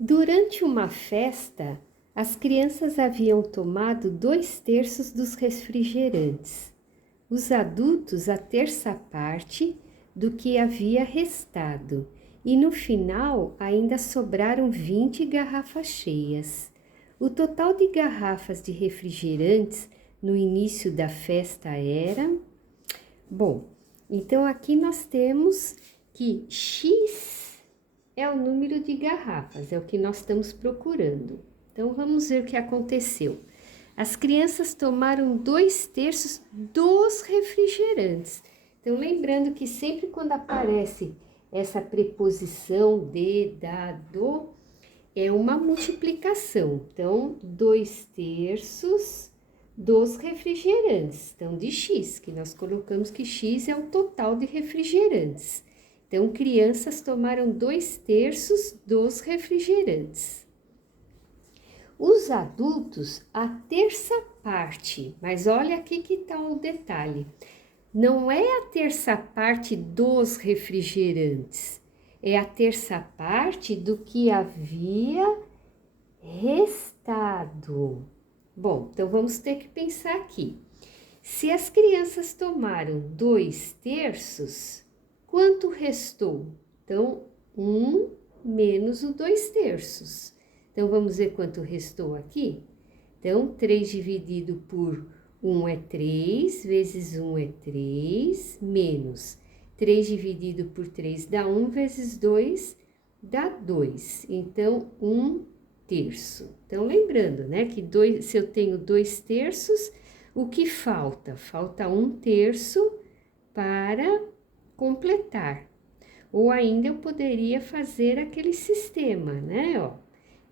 Durante uma festa, as crianças haviam tomado 2/3 dos refrigerantes, os adultos a terça parte do que havia restado, e no final ainda sobraram 20 garrafas cheias. O total de garrafas de refrigerantes no início da festa era... Bom, então aqui nós temos que X é o número de garrafas, é o que nós estamos procurando. Então, vamos ver o que aconteceu. As crianças tomaram 2/3 dos refrigerantes. Então, lembrando que sempre quando aparece essa preposição de, da, do, é uma multiplicação. Então, 2/3 dos refrigerantes. Então, de X, que nós colocamos que X é o total de refrigerantes. Então, crianças tomaram 2/3 dos refrigerantes. Os adultos, a terça parte, mas olha aqui que está o detalhe. Não é a terça parte dos refrigerantes, é a terça parte do que havia restado. Bom, então vamos ter que pensar aqui. Se as crianças tomaram 2/3, quanto restou? Então, 1 menos o 2/3. Então, vamos ver quanto restou aqui? Então, 3 dividido por 1 é 3, vezes 1 é 3, menos 3 dividido por 3 dá 1, vezes 2 dá 2. Então, 1/3. Então, lembrando, né, que se eu tenho 2/3, o que falta? Falta 1/3 para completar. Ou ainda eu poderia fazer aquele sistema, né, ó.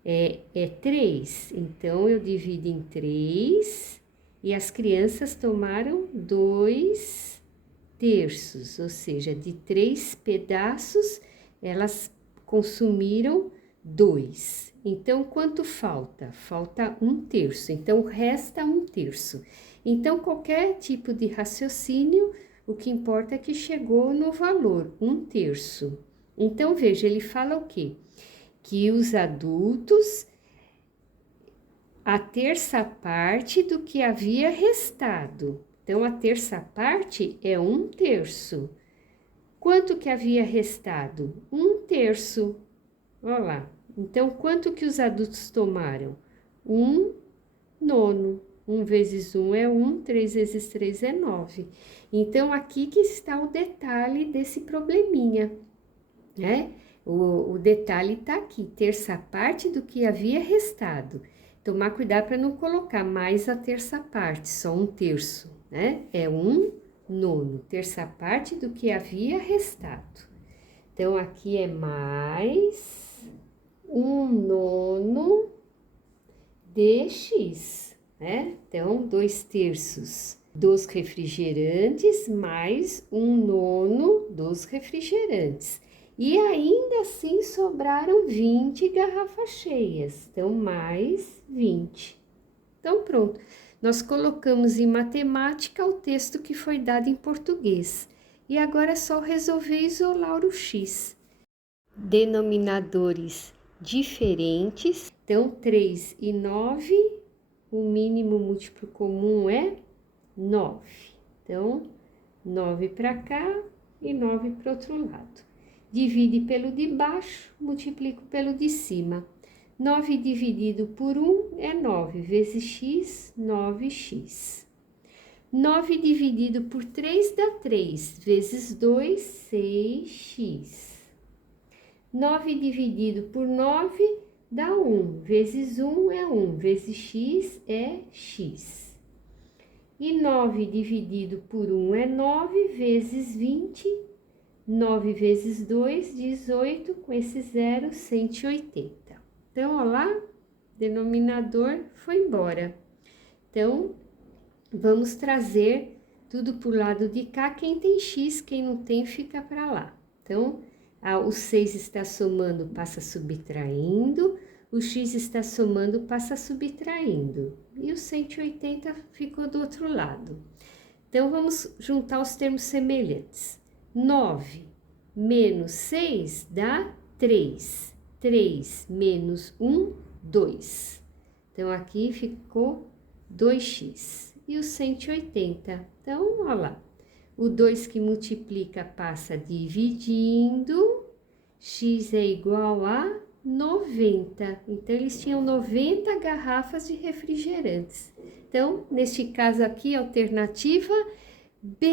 É 3, então eu divido em 3 e as crianças tomaram 2/3, ou seja, de 3 pedaços elas consumiram 2. Então, quanto falta? Falta 1/3, então resta 1/3. Então, qualquer tipo de raciocínio, o que importa é que chegou no valor, 1/3. Então, veja, ele fala o quê? Que os adultos, a terça parte do que havia restado. Então, a terça parte é 1/3. Quanto que havia restado? 1/3. Olha lá. Então, quanto que os adultos tomaram? 1/9. 1 vezes 1 é 1, 3 vezes 3 é 9. Então, aqui que está o detalhe desse probleminha, né? O detalhe está aqui, terça parte do que havia restado. Tomar cuidado para não colocar mais a terça parte, só 1/3, né? É 1/9, terça parte do que havia restado. Então, aqui é mais 1/9 de X, né? Então, 2/3 dos refrigerantes mais 1/9 dos refrigerantes. E ainda assim sobraram 20 garrafas cheias, então mais 20. Então pronto, nós colocamos em matemática o texto que foi dado em português. E agora é só resolver isolar o X. Denominadores diferentes, então 3 e 9, o mínimo múltiplo comum é 9. Então, 9 para cá e 9 para o outro lado. Divide pelo de baixo, multiplico pelo de cima. 9 dividido por 1 é 9, vezes x, 9x. 9 dividido por 3 dá 3, vezes 2, 6x. 9 dividido por 9 dá 1, vezes 1 é 1, vezes x é x. E 9 dividido por 1 é 9, vezes 20, 9 vezes 2, 18, com esse 0, 180. Então, ó lá, denominador foi embora. Então, vamos trazer tudo para o lado de cá. Quem tem x, quem não tem, fica para lá. Então, o 6 está somando, passa subtraindo. O x está somando, passa subtraindo. E o 180 ficou do outro lado. Então, vamos juntar os termos semelhantes. 9 menos 6 dá 3. 3 menos 1, 2. Então, aqui ficou 2x. E o 180. Então, olha lá. O 2 que multiplica passa dividindo. X é igual a 90. Então, eles tinham 90 garrafas de refrigerantes. Então, neste caso aqui, alternativa B.